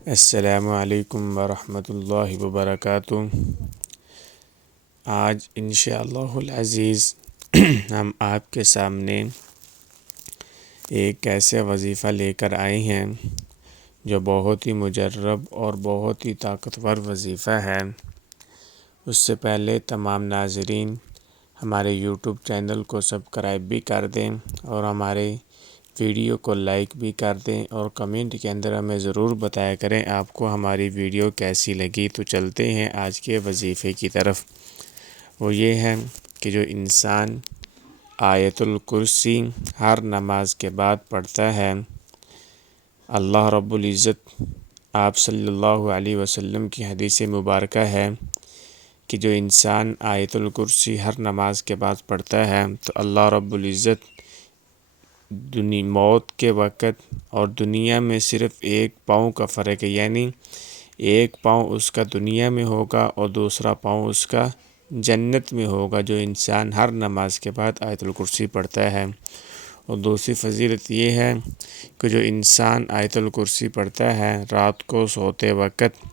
السلام علیکم ورحمۃ اللہ وبرکاتہ۔ آج انشاءاللہ العزیز ہم آپ کے سامنے ایک ایسے وظیفہ لے کر آئے ہیں جو بہت ہی مجرب اور بہت ہی طاقتور وظیفہ ہے۔ اس سے پہلے تمام ناظرین ہمارے یوٹیوب چینل کو سبسکرائب بھی کر دیں اور ہمارے ویڈیو کو لائک بھی کر دیں، اور کمنٹ کے اندر ہمیں ضرور بتایا کریں آپ کو ہماری ویڈیو کیسی لگی۔ تو چلتے ہیں آج کے وظیفے کی طرف۔ وہ یہ ہے کہ جو انسان آیت الکرسی ہر نماز کے بعد پڑھتا ہے، اللہ رب العزت آپ صلی اللہ علیہ وسلم کی حدیث مبارکہ ہے کہ جو انسان آیت الکرسی ہر نماز کے بعد پڑھتا ہے تو اللہ رب العزت موت کے وقت اور دنیا میں صرف ایک پاؤں کا فرق ہے، یعنی ایک پاؤں اس کا دنیا میں ہوگا اور دوسرا پاؤں اس کا جنت میں ہوگا، جو انسان ہر نماز کے بعد آیت الکرسی پڑھتا ہے۔ اور دوسری فضیلت یہ ہے کہ جو انسان آیت الکرسی پڑھتا ہے رات کو سوتے وقت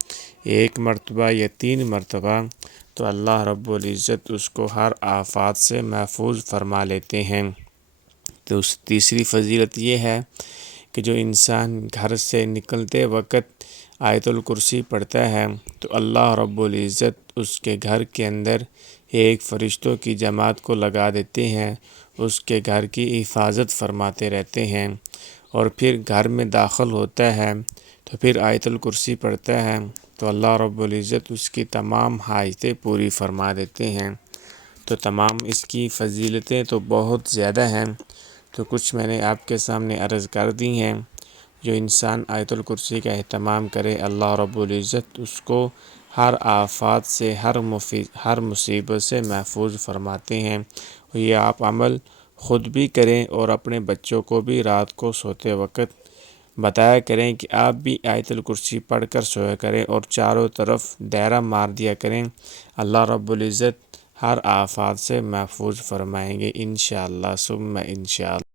ایک مرتبہ یا 3 مرتبہ، تو اللہ رب العزت اس کو ہر آفات سے محفوظ فرما لیتے ہیں۔ تو تیسری فضیلت یہ ہے کہ جو انسان گھر سے نکلتے وقت آیت الکرسی پڑھتا ہے تو اللہ رب العزت اس کے گھر کے اندر ایک فرشتوں کی جماعت کو لگا دیتے ہیں، اس کے گھر کی حفاظت فرماتے رہتے ہیں۔ اور پھر گھر میں داخل ہوتا ہے تو پھر آیت الکرسی پڑھتا ہے تو اللہ رب العزت اس کی تمام حاجتیں پوری فرما دیتے ہیں۔ تو تمام اس کی فضیلتیں تو بہت زیادہ ہیں، تو کچھ میں نے آپ کے سامنے عرض کر دی ہیں۔ جو انسان آیت الکرسی کا اہتمام کرے، اللہ رب العزت اس کو ہر آفات سے ہر مصیبت سے محفوظ فرماتے ہیں۔ یہ آپ عمل خود بھی کریں اور اپنے بچوں کو بھی رات کو سوتے وقت بتایا کریں کہ آپ بھی آیت الکرسی پڑھ کر سویا کریں اور چاروں طرف دائرہ مار دیا کریں۔ اللہ رب العزت ہر آفات سے محفوظ فرمائیں گے انشاءاللہ ثم انشاءاللہ۔